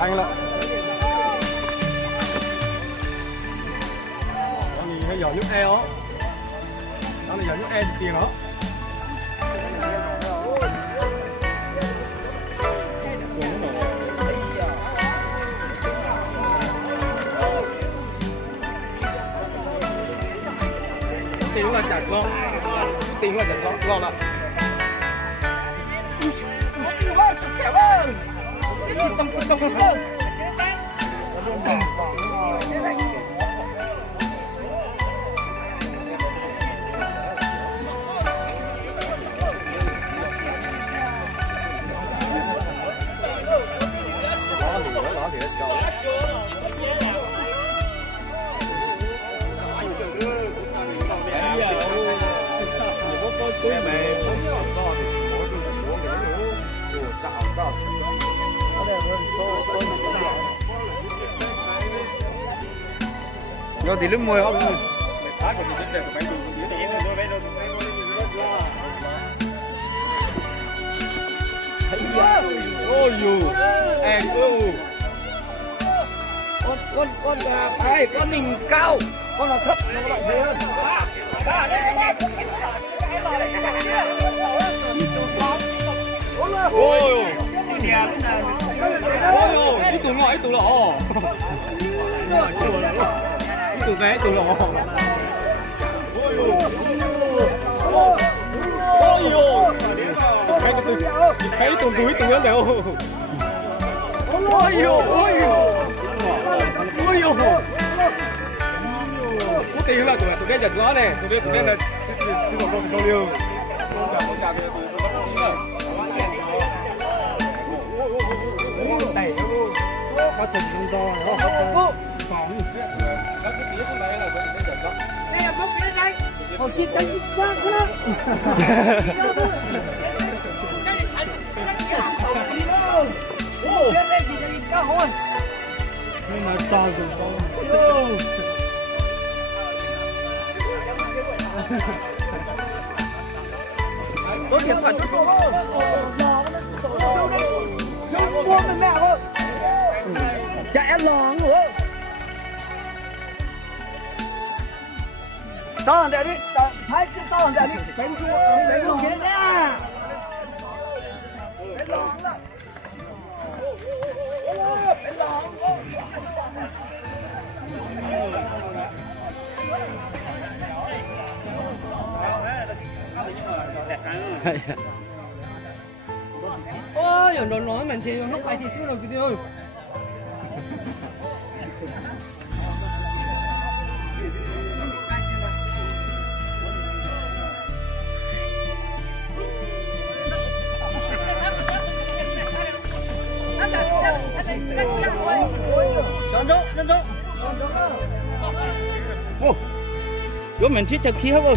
Anh lại con này giỏ nước e đó, con này giỏ nước e tiền đó. Tiền là chặt ngon, tiền là chặt ngon ạ. Rồi thì lúc mùi không? Ôi dù em con gà phải con mình cao, con là thấp nó lại dễ hơn. Ôi ít tủ lọ, ít tủ lọ. Tủ bé, tủ lọ. Ôi thấy tủ túi tủ lớn đều. Quốc tế là tủ đen giật gió này, tủ đen là tủ liều. Con gà về tủ bắt đầu đi rồi. Đẩy nó luôn. Có chừng không to nó phóng. Các cái phía của đây là tủ đen giật gió. Đây là góc phía đây. Còn chiếc đánh chiếc quang nữa. Nhưng mà to rồi con. Tôi điện thoại cho cô thôi. Xuống buông mình mẹ thôi. Chạy lòn nữa. To hơn để đi. Thấy chứ to hơn để đi. Đánh luôn kia nha. Đánh lòn đó. Đánh lòn. Ôi, nó nói mình sẽ nó phải thì xíu rồi kìa ơi. Dân dỗ. Ô, vô mình thích thật khí hấp ơi.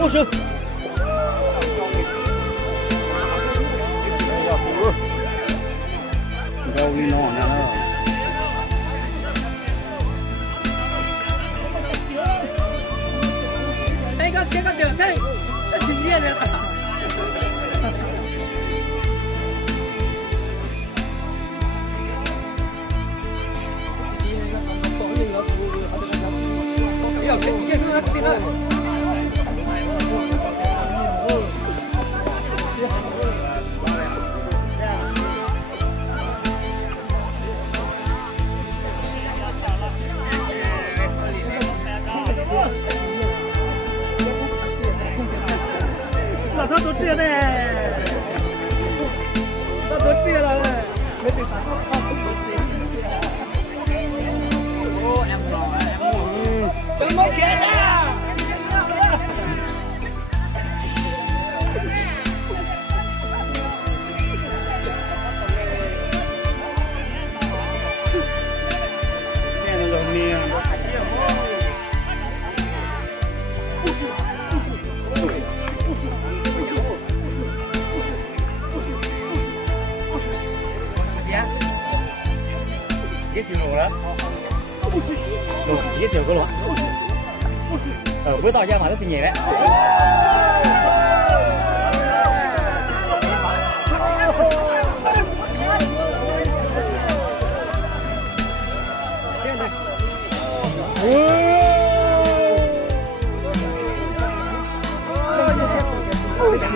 Ô sư. Đâu đi nó nha nó. Đây cái đường đây. Nó chỉ nhiên này. 几个斤了？几个斤够了？不到家嘛都挺野的。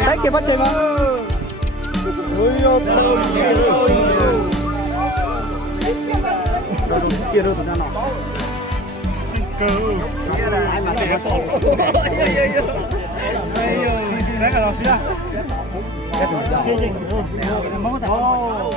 Đấy kìa bắt chơi mà. Ôi ôi. Kia đâu ra nào. Ai mà cái to. Đấy là gì à? Cái gì? Món nào?